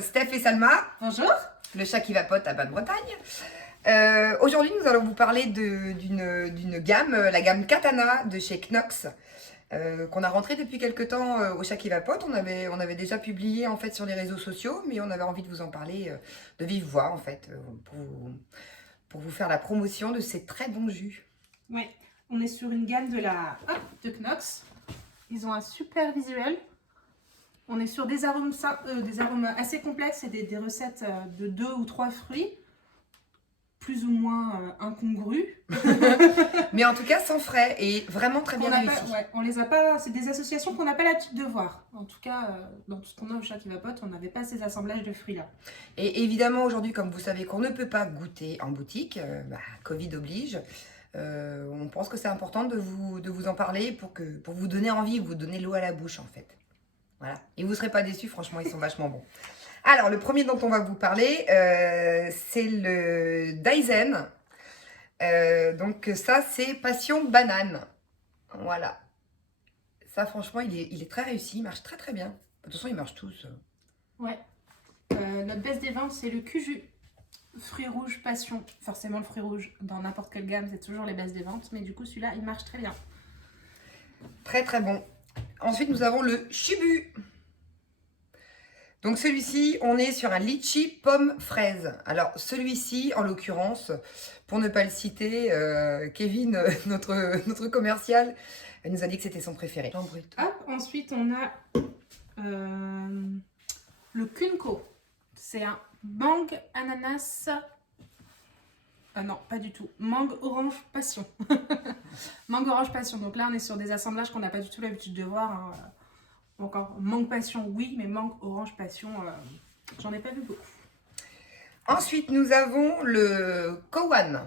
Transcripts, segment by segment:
Steph et Salma. Bonjour. Le chat qui vapote à Basse-Bretagne. Aujourd'hui, nous allons vous parler d'une gamme, la gamme Katana de chez Knox, qu'on a rentrée depuis quelques temps au chat qui vapote. On avait déjà publié en fait sur les réseaux sociaux, mais on avait envie de vous en parler de vive voix en fait, pour vous faire la promotion de ces très bons jus. Ouais, on est sur une gamme de Knox. Ils ont un super visuel. On est sur des arômes assez complexes et des recettes de 2 ou 3 fruits, plus ou moins incongrus. Mais en tout cas sans frais et vraiment très bien réussi. On les a pas, c'est des associations qu'on n'a pas l'habitude de voir. En tout cas, dans tout ce qu'on a au chat qui vapote, on n'avait pas ces assemblages de fruits là. Et évidemment aujourd'hui, comme vous savez qu'on ne peut pas goûter en boutique, Covid oblige. On pense que c'est important de vous en parler pour vous donner envie, vous donner l'eau à la bouche en fait. Voilà. Et vous ne serez pas déçus, franchement, ils sont vachement bons. Alors, le premier dont on va vous parler, c'est le Daizen. Donc ça, c'est Passion Banane. Voilà. Ça, franchement, il est très réussi, il marche très très bien. De toute façon, ils marchent tous. Ouais. Notre baisse des ventes, c'est le Cuju. Fruits rouges passion, forcément le fruit rouge dans n'importe quelle gamme c'est toujours les baisses des ventes, mais du coup celui-là il marche très bien. Très très bon. Ensuite nous avons le Chubu. Donc celui-ci on est sur un litchi pomme fraise. Alors celui-ci en l'occurrence, pour ne pas le citer, Kevin, notre commercial, elle nous a dit que c'était son préféré. Hop, ensuite on a le Kunko. C'est un mangue ananas. Ah non, pas du tout. Mangue orange passion. Mangue orange passion. Donc là, on est sur des assemblages qu'on n'a pas du tout l'habitude de voir. Hein. Encore mangue passion, oui, mais mangue orange passion, j'en ai pas vu beaucoup. Ensuite, nous avons le Kowan.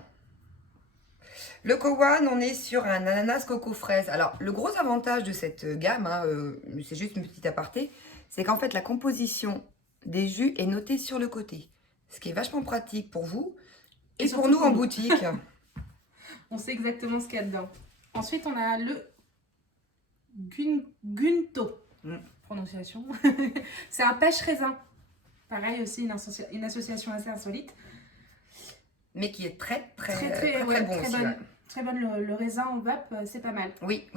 Le Kowan, on est sur un ananas coco fraise. Alors, le gros avantage de cette gamme, hein, c'est juste une petite aparté, c'est qu'en fait, la composition des jus est notée sur le côté. Ce qui est vachement pratique pour vous et pour nous en boutique. On sait exactement ce qu'il y a dedans. Ensuite, on a le Gunto. Prononciation. C'est un pêche raisin. Pareil aussi, une association assez insolite. Mais qui est très bon aussi. Très bonne. Le raisin en vape, c'est pas mal. Oui.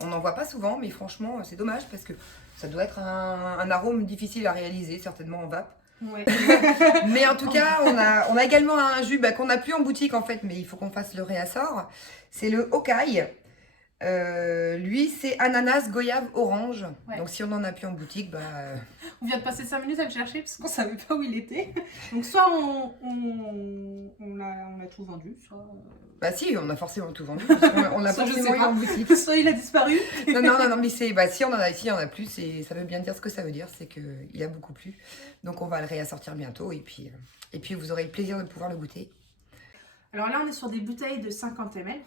On n'en voit pas souvent, mais franchement, c'est dommage parce que ça doit être un arôme difficile à réaliser, certainement en vape. Ouais. Mais en tout cas, on a également un jus qu'on n'a plus en boutique en fait, mais il faut qu'on fasse le réassort. C'est le Hawkeye. Lui, c'est ananas, goyave, orange. Ouais. Donc si on n'en a plus en boutique, on vient de passer 5 minutes à le chercher parce qu'on ne savait pas où il était. Donc soit on a tout vendu, soit... si, on a forcément tout vendu. On l'a forcément eu en boutique. Soit il a disparu. Non, mais si on en a ici, il y en a plus. Et ça veut bien dire ce que ça veut dire, c'est qu'il a beaucoup plu. Donc on va le réassortir bientôt. Et puis vous aurez le plaisir de pouvoir le goûter. Alors là, on est sur des bouteilles de 50 ml,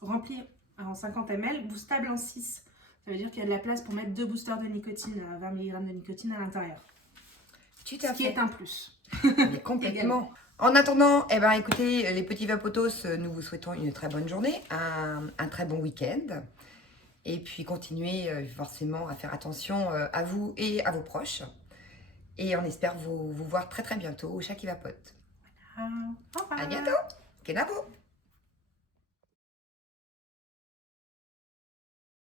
remplies en 50 ml, boostable en 6. Ça veut dire qu'il y a de la place pour mettre 2 boosters de nicotine, 20 mg de nicotine à l'intérieur. Tout à fait. Ce qui est un plus. Mais complètement. En attendant, écoutez, les petits vapotos, nous vous souhaitons une très bonne journée, un très bon week-end. Et puis continuez forcément à faire attention à vous et à vos proches. Et on espère vous voir très très bientôt au chat qui vapote. Au revoir. À bientôt. Kenavo.